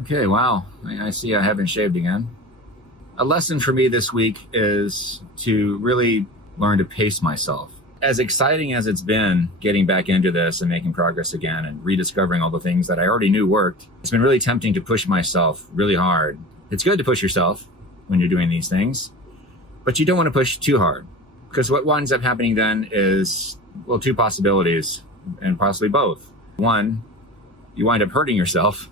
Okay, wow. I see I haven't shaved again. A lesson for me this week is to really learn to pace myself. As exciting as it's been getting back into this and making progress again and rediscovering all the things that I already knew worked, it's been really tempting to push myself really hard. It's good to push yourself when you're doing these things, but you don't want to push too hard, because what winds up happening then is, well, two possibilities, and possibly both. One, you wind up hurting yourself.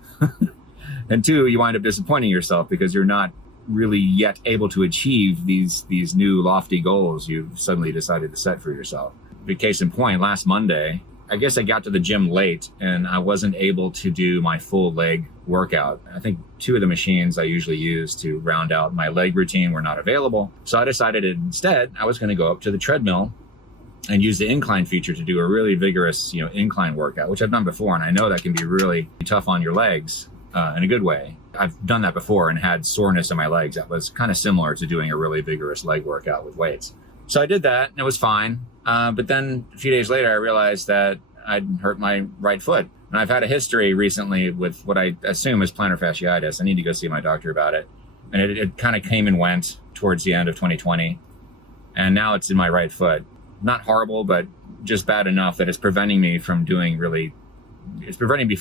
And two, you wind up disappointing yourself because you're not really yet able to achieve these new lofty goals you've suddenly decided to set for yourself. The case in point, last Monday, I guess I got to the gym late and I wasn't able to do my full leg workout. I think two of the machines I usually use to round out my leg routine were not available. So I decided instead I was going to go up to the treadmill and use the incline feature to do a really vigorous, incline workout, which I've done before. And I know that can be really tough on your legs. In a good way. I've done that before and had soreness in my legs. That was kind of similar to doing a really vigorous leg workout with weights. So I did that and it was fine. But then a few days later, I realized that I'd hurt my right foot. And I've had a history recently with what I assume is plantar fasciitis. I need to go see my doctor about it. And it kind of came and went towards the end of 2020. And now it's in my right foot. Not horrible, but just bad enough that it's preventing me from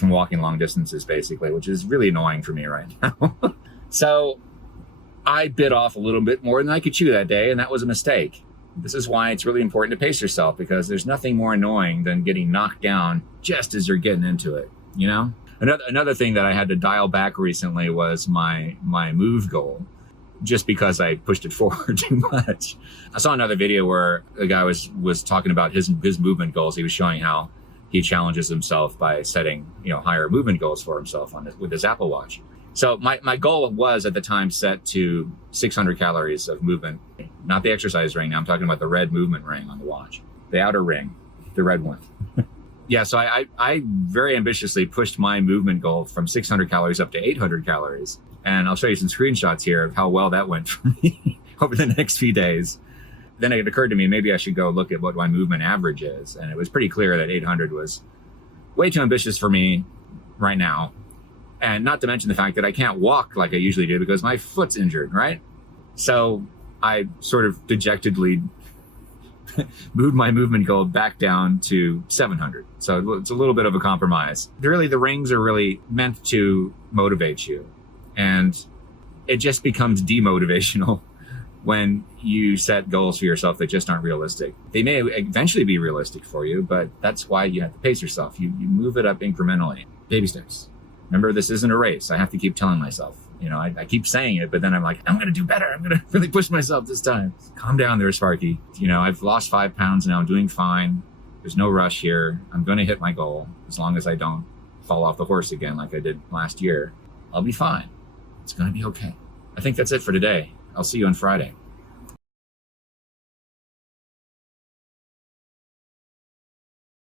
walking long distances, basically, which is really annoying for me right now. So I bit off a little bit more than I could chew that day, and that was a mistake. This is why it's really important to pace yourself, because there's nothing more annoying than getting knocked down just as you're getting into it, Another thing that I had to dial back recently was my move goal, just because I pushed it forward too much. I saw another video where a guy was talking about his movement goals. He was showing how he challenges himself by setting, higher movement goals for himself with his Apple Watch. So my goal was at the time set to 600 calories of movement, not the exercise ring. Now I'm talking about the red movement ring on the watch, the outer ring, the red one. Yeah, so I very ambitiously pushed my movement goal from 600 calories up to 800 calories. And I'll show you some screenshots here of how well that went for me over the next few days. Then it occurred to me, maybe I should go look at what my movement average is. And it was pretty clear that 800 was way too ambitious for me right now. And not to mention the fact that I can't walk like I usually do because my foot's injured, right? So I sort of dejectedly moved my movement goal back down to 700. So it's a little bit of a compromise. Really, the rings are really meant to motivate you. And it just becomes demotivational when you set goals for yourself that just aren't realistic. They may eventually be realistic for you, but that's why you have to pace yourself. You move it up incrementally, baby steps. Remember, this isn't a race. I have to keep telling myself, I keep saying it, but then I'm like, I'm going to do better. I'm going to really push myself this time. Calm down there, Sparky. I've lost 5 pounds now. I'm doing fine. There's no rush here. I'm going to hit my goal as long as I don't fall off the horse again like I did last year. I'll be fine. It's going to be okay. I think that's it for today. I'll see you on Friday.